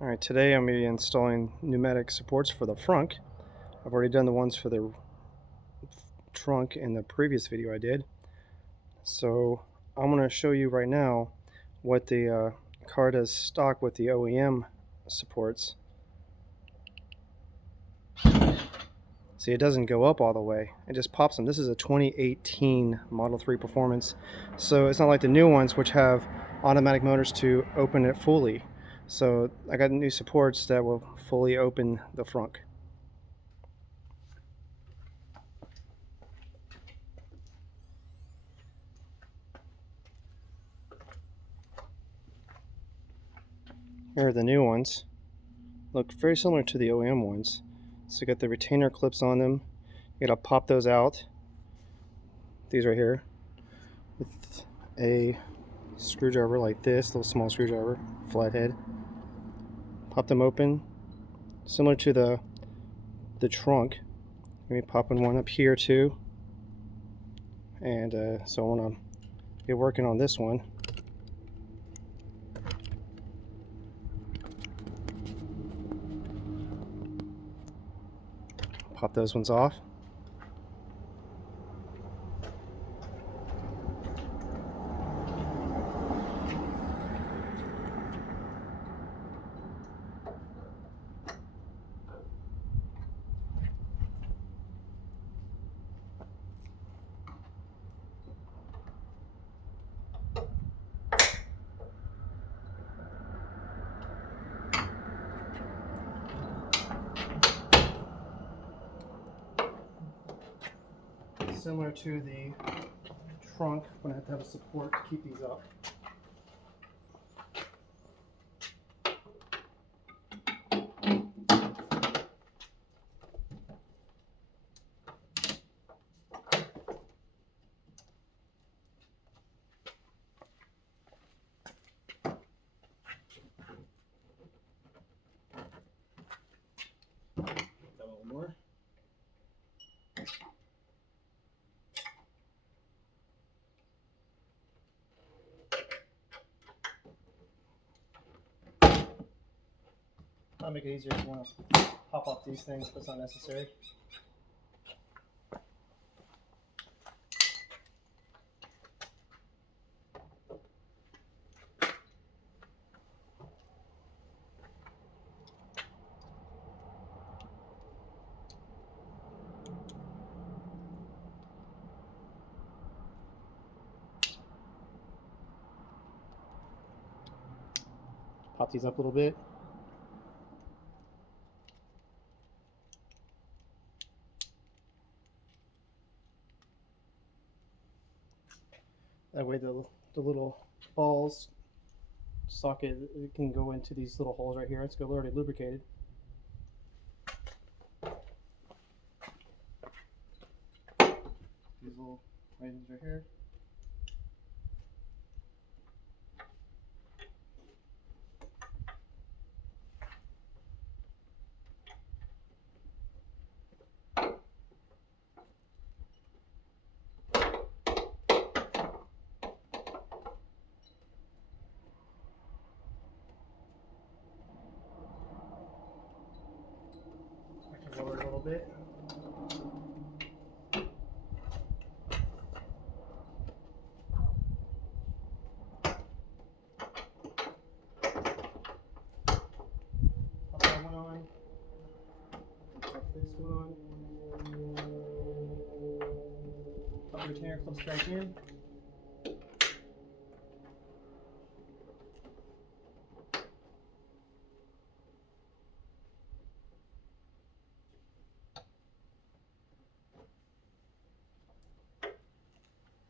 Alright, today I'm going to be installing pneumatic supports for the frunk. I've already done the ones for the trunk in the previous video I did. So I'm going to show you right now what the car does stock with the OEM supports. See, it doesn't go up all the way. It just pops them. This is a 2018 Model 3 Performance. So it's not like the new ones which have automatic motors to open it fully. So I got new supports that will fully open the frunk. Here are the new ones. Look very similar to the OEM ones. So you got the retainer clips on them. You gotta pop those out. These right here with a screwdriver like this, little small screwdriver, flathead. Pop them open, similar to the trunk. Let me pop in one up here too. And so I want to get working on this one. Pop those ones off. Similar to the trunk, I'm going to have a support to keep these up. A little more. I'll make it easier if you want to pop off these things, but it's not necessary. Pop these up a little bit. That way the little balls socket, it can go into these little holes right here. It's already lubricated. These little items right here. I can lower it a little bit. Pop that one on. Pop this one on. Pop the retainer clips back in.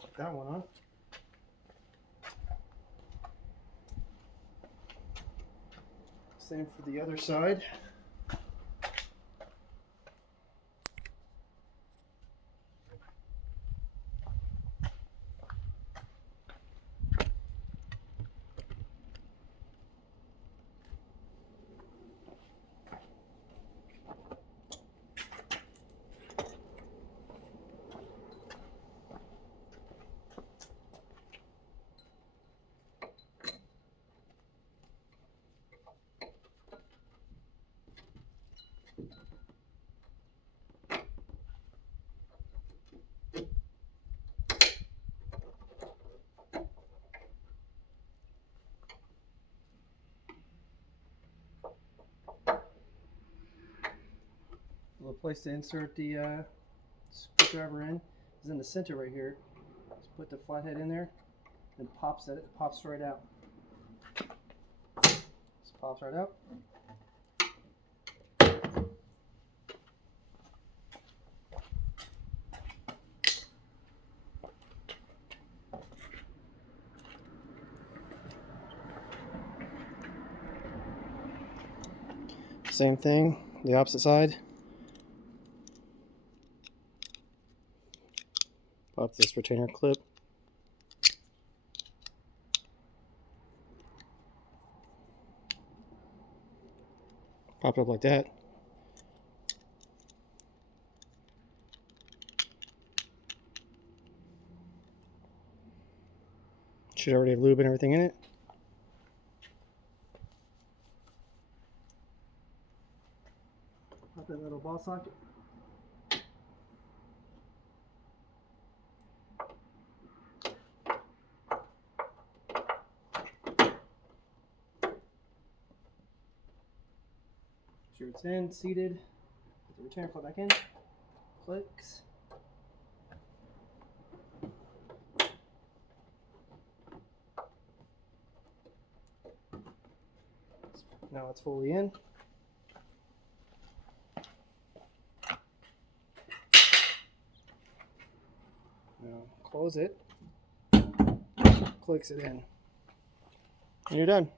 Put that one on. Same for the other side. the place to insert the screwdriver in is in the center right here. Just put the flathead in there and pops right out. Just pops right out. Same thing, the opposite side. Pop this retainer clip. Pop it up like that. Should already have lube and everything in it. Pop that little ball socket. Sure it's in, seated. Put the retainer clip back in. Clicks. Now it's fully in. Now close it. Clicks it in. And you're done.